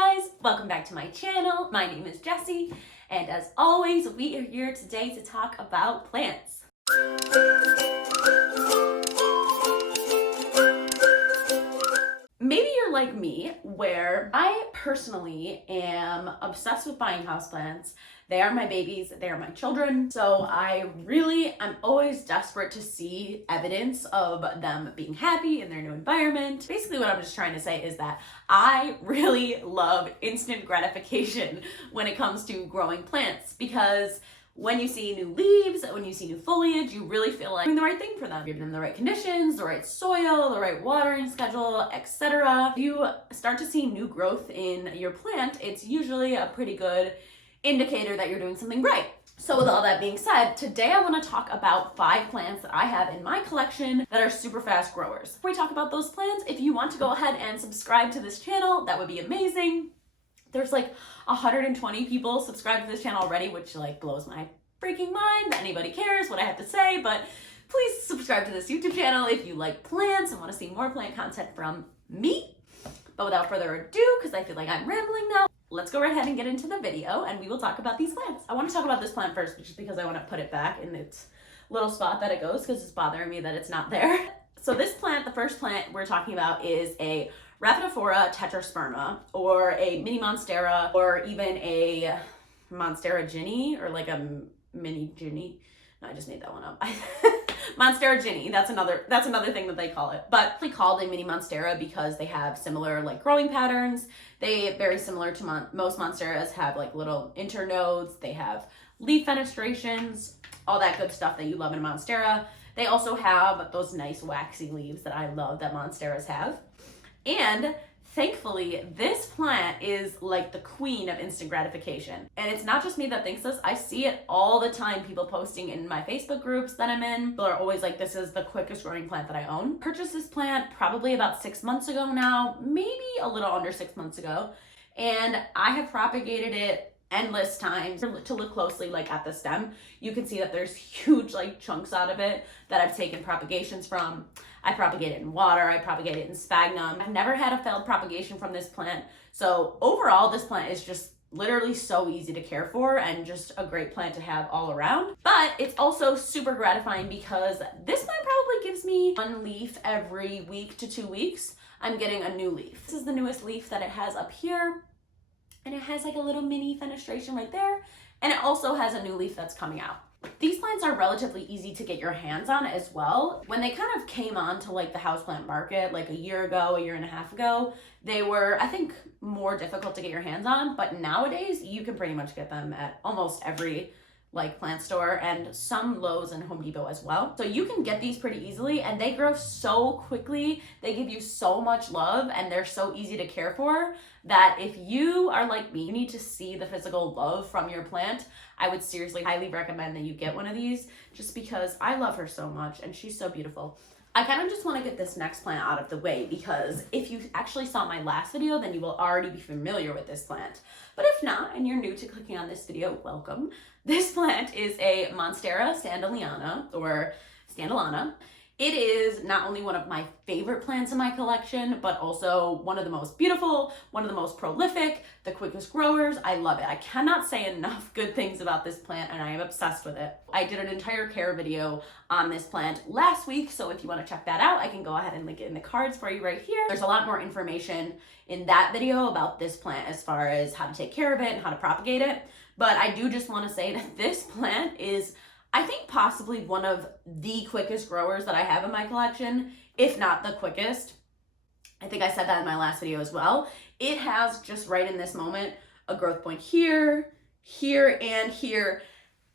guys, welcome back to my channel. My name is Jessie, and as always, we are here today to talk about plants. Maybe you're like me, where I personally am obsessed with buying houseplants. They are my babies, they are my children. So I'm always desperate to see evidence of them being happy in their new environment. Basically what I'm just trying to say is that I really love instant gratification when it comes to growing plants, because when you see new leaves, when you see new foliage, you really feel like doing the right thing for them. Giving them the right conditions, the right soil, the right watering schedule, etc. If you start to see new growth in your plant, it's usually a pretty good indicator that you're doing something right. So with all that being said, today I want to talk about 5 plants that I have in my collection that are super fast growers. Before we talk about those plants, if you want to go ahead and subscribe to this channel, that would be amazing. There's like 120 people subscribed to this channel already, which like blows my freaking mind that anybody cares what I have to say, but please subscribe to this YouTube channel if you like plants and want to see more plant content from me. But without further ado, because I feel like I'm rambling now, let's go right ahead and get into the video and we will talk about these plants. I want to talk about this plant first, just because I want to put it back in its little spot that it goes, because it's bothering me that it's not there. So this plant, the first plant we're talking about, is a Rhaphidophora tetrasperma, or a mini monstera, or even a monstera ginny, or like a mini ginny. No, I just made that one up. Monstera ginny, that's another thing that they call it. But they called a mini monstera because they have similar like growing patterns. They very similar to most monsteras, have like little internodes. They have leaf fenestrations, all that good stuff that you love in a monstera. They also have those nice waxy leaves that I love that monsteras have. And thankfully, this plant is like the queen of instant gratification. And it's not just me that thinks this. I see it all the time, people posting in my Facebook groups that I'm in. People are always like, this is the quickest growing plant that I own. Purchased this plant probably about 6 months ago now, maybe a little under 6 months ago. And I have propagated it endless times. To look closely like at the stem, you can see that there's huge like chunks out of it that I've taken propagations from. I propagate it in water, I propagate it in sphagnum. I've never had a failed propagation from this plant. So overall, this plant is just literally so easy to care for and just a great plant to have all around. But it's also super gratifying because this plant probably gives me 1 leaf every week to 2 weeks. I'm getting a new leaf. This is the newest leaf that it has up here. And it has like a little mini fenestration right there. And it also has a new leaf that's coming out. These plants are relatively easy to get your hands on as well. When they kind of came on to like the houseplant market like a year ago, a year and a half ago, they were, I think, more difficult to get your hands on. But nowadays you can pretty much get them at almost every like plant store and some Lowe's and Home Depot as well. So you can get these pretty easily and they grow so quickly. They give you so much love and they're so easy to care for that if you are like me, you need to see the physical love from your plant. I would seriously highly recommend that you get one of these, just because I love her so much and she's so beautiful. I kind of just want to get this next plant out of the way, because if you actually saw my last video, then you will already be familiar with this plant. But if not, and you're new to clicking on this video, welcome. This plant is a Monstera Sandaliana, or Sandalana. It is not only one of my favorite plants in my collection, but also one of the most beautiful, one of the most prolific, the quickest growers. I love it. I cannot say enough good things about this plant, and I am obsessed with it. I did an entire care video on this plant last week, so if you want to check that out, I can go ahead and link it in the cards for you right here. There's a lot more information in that video about this plant as far as how to take care of it and how to propagate it. But I do just want to say that this plant is, I think, possibly one of the quickest growers that I have in my collection, if not the quickest. I think I said that in my last video as well. It has, just right in this moment, a growth point here, here, and here,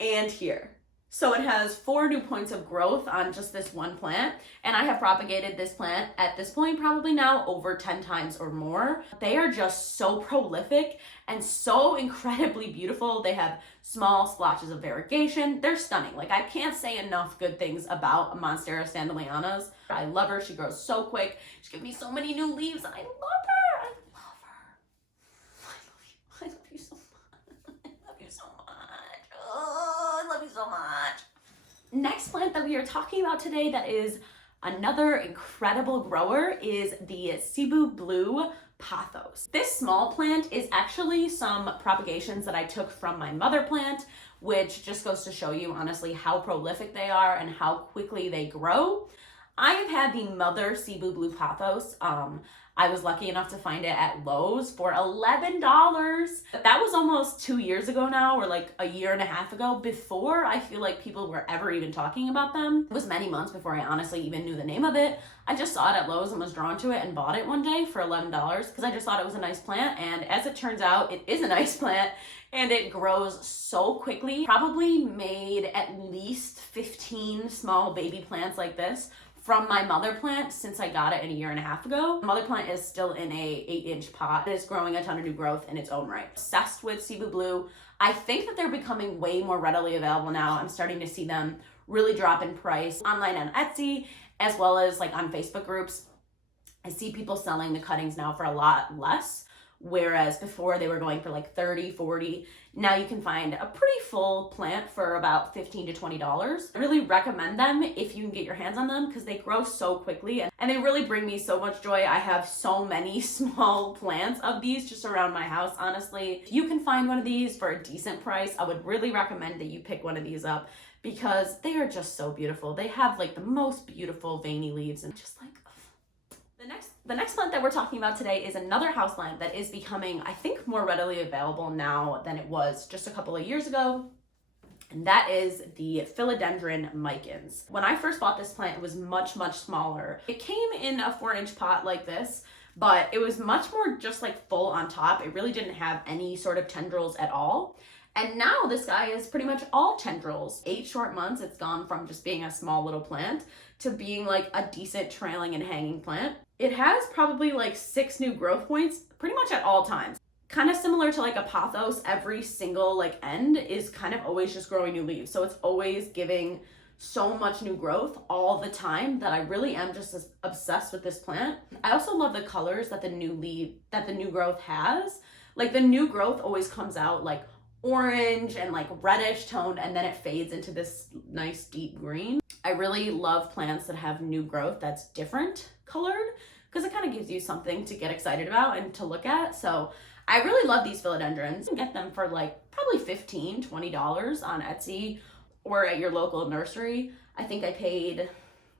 and here. So it has 4 new points of growth on just this one plant. And I have propagated this plant at this point probably now over 10 times or more. They are just so prolific and so incredibly beautiful. They have small splotches of variegation. They're stunning. Like, I can't say enough good things about Monstera Sandalianas. I love her. She grows so quick. She gives me so many new leaves. I love her. I love her. I love you so much. I love you so much. Oh, I love you so much. Next plant that we are talking about today that is another incredible grower is the Cebu Blue pathos. This small plant is actually some propagations that I took from my mother plant, which just goes to show you honestly how prolific they are and how quickly they grow. I have had the mother Cebu Blue pathos. I was lucky enough to find it at Lowe's for $11. That was almost 2 years ago now, or like a year and a half ago, before I feel like people were ever even talking about them. It was many months before I honestly even knew the name of it. I just saw it at Lowe's and was drawn to it and bought it one day for $11 because I just thought it was a nice plant. And as it turns out, it is a nice plant and it grows so quickly. Probably made at least 15 small baby plants like this from my mother plant since I got it a year and a half ago. Mother plant is still in a 8-inch pot. It is growing a ton of new growth in its own right. Obsessed with Cebu Blue. I think that they're becoming way more readily available now. I'm starting to see them really drop in price online on Etsy, as well as like on Facebook groups. I see people selling the cuttings now for a lot less, whereas before they were going for like 30, 40. Now you can find a pretty full plant for about $15 to $20. I really recommend them if you can get your hands on them because they grow so quickly and they really bring me so much joy. I have so many small plants of these just around my house, honestly. If you can find one of these for a decent price, I would really recommend that you pick one of these up because they are just so beautiful. They have like the most beautiful veiny leaves and just like, the next plant that we're talking about today is another houseplant that is becoming, I think, more readily available now than it was just a couple of years ago. And that is the Philodendron mikins. When I first bought this plant, it was much, much smaller. It came in a 4-inch pot like this, but it was much more just like full on top. It really didn't have any sort of tendrils at all. And now this guy is pretty much all tendrils. 8 short months, it's gone from just being a small little plant to being like a decent trailing and hanging plant. It has probably like 6 new growth points pretty much at all times. Kind of similar to like a pathos, every single like end is kind of always just growing new leaves. So it's always giving so much new growth all the time that I really am just obsessed with this plant. I also love the colors that the new growth has. Like the new growth always comes out like orange and like reddish toned, and then it fades into this nice deep green. I really love plants that have new growth that's different colored because it kind of gives you something to get excited about and to look at. So I really love these philodendrons. You can get them for like probably $15, $20 on Etsy or at your local nursery. I think I paid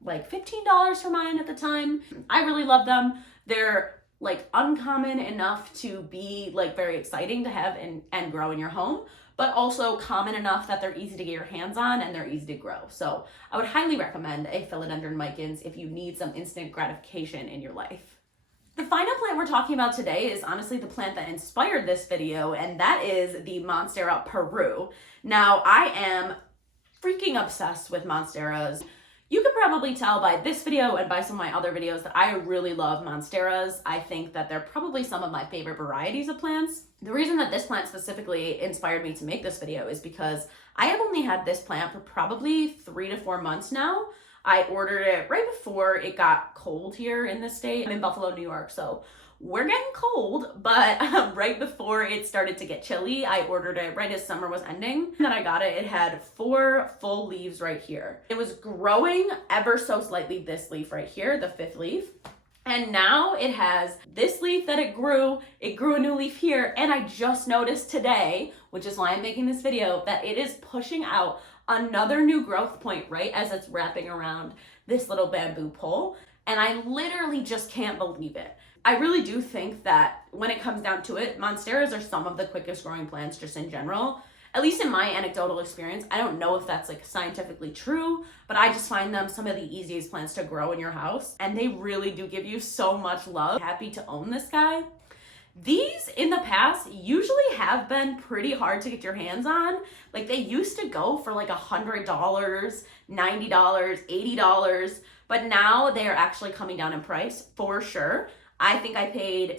like $15 for mine at the time. I really love them. They're like uncommon enough to be like very exciting to have and grow in your home, but also common enough that they're easy to get your hands on and they're easy to grow. So I would highly recommend a Philodendron mikins if you need some instant gratification in your life. The final plant we're talking about today is honestly the plant that inspired this video, and that is the Monstera Peru. Now, I am freaking obsessed with Monsteras. You could probably tell by this video and by some of my other videos that I really love Monsteras. I think that they're probably some of my favorite varieties of plants. The reason that this plant specifically inspired me to make this video is because I have only had this plant for probably 3 to 4 months now. I ordered it right before it got cold here in the state. I'm in Buffalo, New York, so we're getting cold, but right before it started to get chilly, I ordered it right as summer was ending. And then I got it, it had 4 full leaves right here. It was growing ever so slightly this leaf right here, the 5th leaf. And now it has this leaf that it grew a new leaf here, and I just noticed today, which is why I'm making this video, that it is pushing out another new growth point right as it's wrapping around this little bamboo pole. And I literally just can't believe it. I really do think that when it comes down to it, Monsteras are some of the quickest growing plants just in general. At least in my anecdotal experience. I don't know if that's like scientifically true, but I just find them some of the easiest plants to grow in your house, and they really do give you so much love. Happy to own this guy. These in the past usually have been pretty hard to get your hands on. Like they used to go for like $100, $90, $80, but now they are actually coming down in price for sure. I think I paid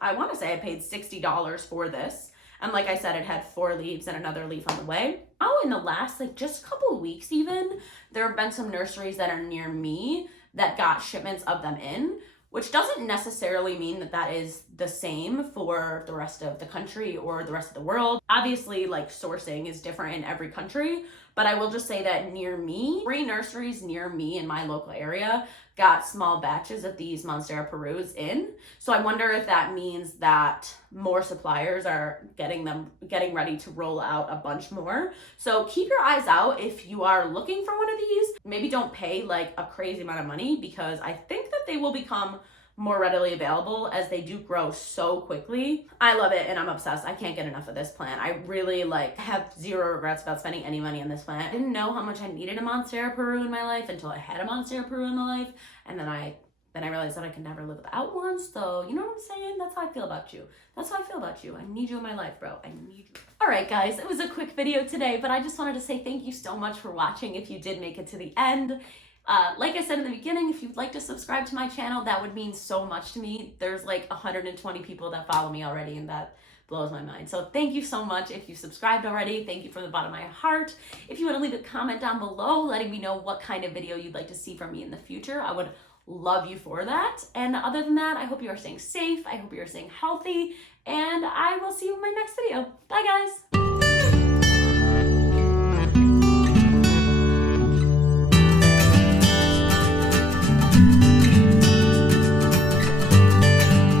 I want to say I paid $60 for this. And like I said, it had 4 leaves and another leaf on the way. Oh, in the last like just a couple of weeks even, there have been some nurseries that are near me that got shipments of them in, which doesn't necessarily mean that that is the same for the rest of the country or the rest of the world. Obviously, like sourcing is different in every country, but I will just say that near me, 3 nurseries near me in my local area got small batches of these Monstera Perus in. So I wonder if that means that more suppliers are getting ready to roll out a bunch more. So keep your eyes out if you are looking for one of these. Maybe don't pay like a crazy amount of money, because I think that they will become more readily available as they do grow so quickly. I love it and I'm obsessed. I can't get enough of this plant. I really have zero regrets about spending any money on this plant. I didn't know how much I needed a Monstera Peru in my life until I had a Monstera Peru in my life, and then I realized that I could never live without one. So you know what I'm saying? That's how I feel about you. That's how I feel about you. I need you in my life, bro. I need you. All right, guys, it was a quick video today, but I just wanted to say thank you so much for watching if you did make it to the end. Like I said in the beginning, if you'd like to subscribe to my channel, that would mean so much to me. There's like 120 people that follow me already, and that blows my mind. So thank you so much if you subscribed already. Thank you from the bottom of my heart. If you want to leave a comment down below letting me know what kind of video you'd like to see from me in the future, I would love you for that. And other than that, I hope you are staying safe. I hope you are staying healthy, and I will see you in my next video.